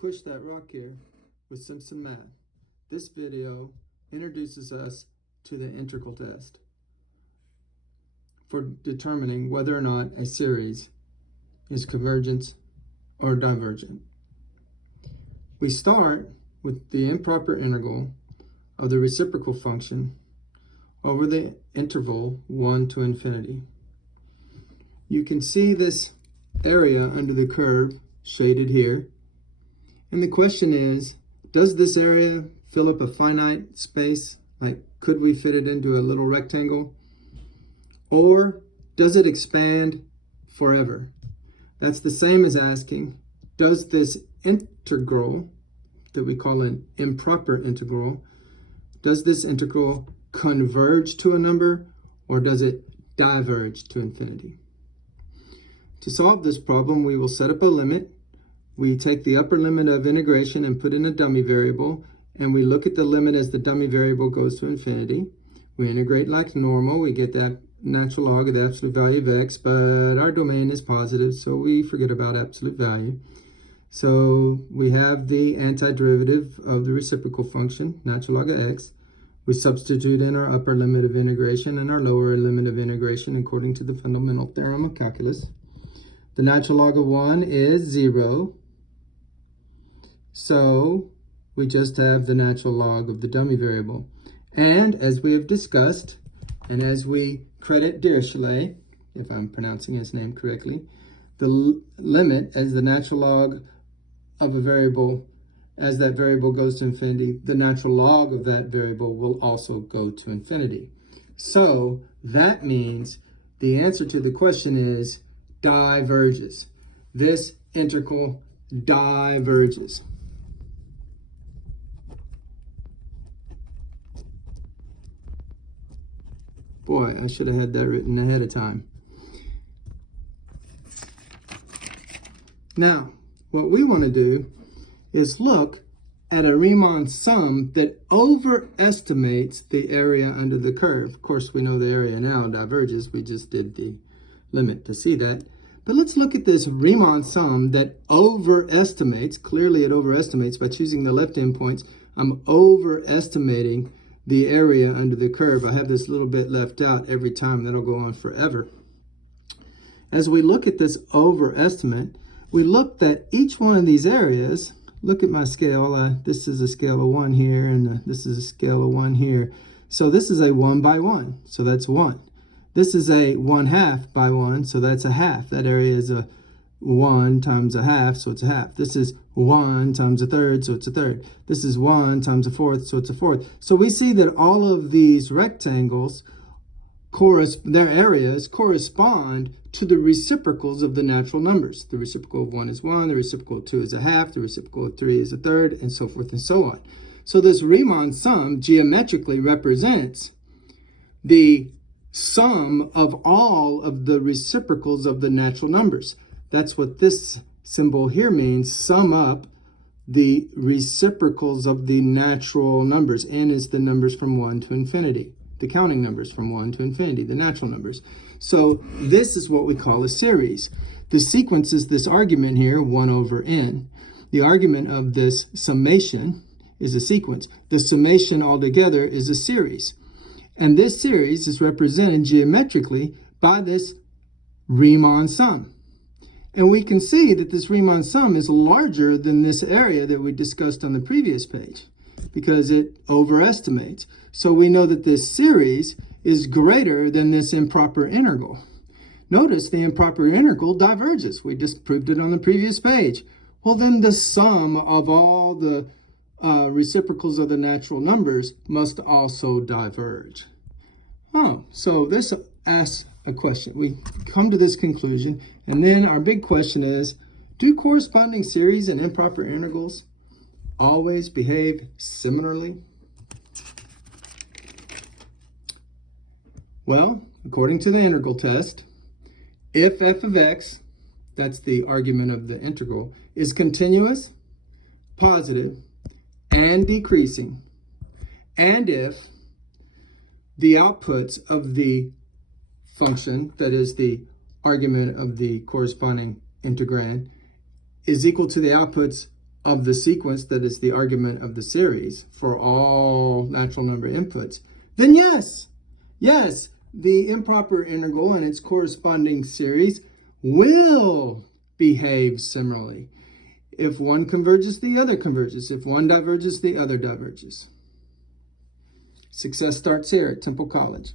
push that rock here with some math. This video introduces us to the integral test for determining whether or not a series is convergent or divergent. We start with the improper integral of the reciprocal function over the interval 1 to infinity. You can see this area under the curve shaded here. And the question is, does this area fill up a finite space? Like, could we fit it into a little rectangle? Or does it expand forever? That's the same as asking, does this integral that we call an improper integral, does this integral converge to a number or does it diverge to infinity? To solve this problem, we will set up a limit. We take the upper limit of integration and put in a dummy variable, and we look at the limit as the dummy variable goes to infinity. We integrate like normal. We get that natural log of the absolute value of x, but our domain is positive, so we forget about absolute value. So we have the antiderivative of the reciprocal function, natural log of x. We substitute in our upper limit of integration and our lower limit of integration according to the fundamental theorem of calculus. The natural log of 1 is 0. So we just have the natural log of the dummy variable. And as we have discussed, and as we credit Dirichlet, if I'm pronouncing his name correctly, the limit as the natural log of a variable, as that variable goes to infinity, the natural log of that variable will also go to infinity. So that means the answer to the question is diverges. This integral diverges. Boy, I should have had that written ahead of time. Now, what we want to do is look at a Riemann sum that overestimates the area under the curve. Of course, we know the area now diverges. We just did the limit to see that. But let's look at this Riemann sum that overestimates. Clearly, it overestimates by choosing the left endpoints. I'm overestimating the area under the curve. I have this little bit left out every time. That'll go on forever. As we look at this overestimate, we looked at each one of these areas. Look at my scale. This is a scale of 1 here, and this is a scale of 1 here. So this is a 1 by 1, so that's 1. This is a 1/2 by 1, so that's a half. That area is a 1 times a half, so it's a half. This is 1 times a third, so it's a third. This is 1 times a fourth, so it's a fourth. So we see that all of these rectangles, their areas correspond to the reciprocals of the natural numbers. The reciprocal of 1 is 1, the reciprocal of 2 is a half, the reciprocal of 3 is a third, and so forth and so on. So this Riemann sum geometrically represents the sum of all of the reciprocals of the natural numbers. That's what this symbol here means, sum up the reciprocals of the natural numbers. N is the numbers from 1 to infinity, the counting numbers from 1 to infinity, the natural numbers. So this is what we call a series. The sequence is this argument here, 1 over n. The argument of this summation is a sequence. The summation altogether is a series. And this series is represented geometrically by this Riemann sum. And we can see that this Riemann sum is larger than this area that we discussed on the previous page because it overestimates. So we know that this series is greater than this improper integral. Notice the improper integral diverges. We just proved it on the previous page. Well, then the sum of all the reciprocals of the natural numbers must also diverge. Oh, so this asks a question. We come to this conclusion, and then our big question is, do corresponding series and improper integrals always behave similarly? Well, according to the integral test, if f of x, that's the argument of the integral, is continuous, positive, and decreasing, and if the outputs of the function, that is the argument of the corresponding integrand, is equal to the outputs of the sequence that is the argument of the series for all natural number inputs, then yes, the improper integral and its corresponding series will behave similarly. If one converges, the other converges. If one diverges, the other diverges. Success starts here at Temple College.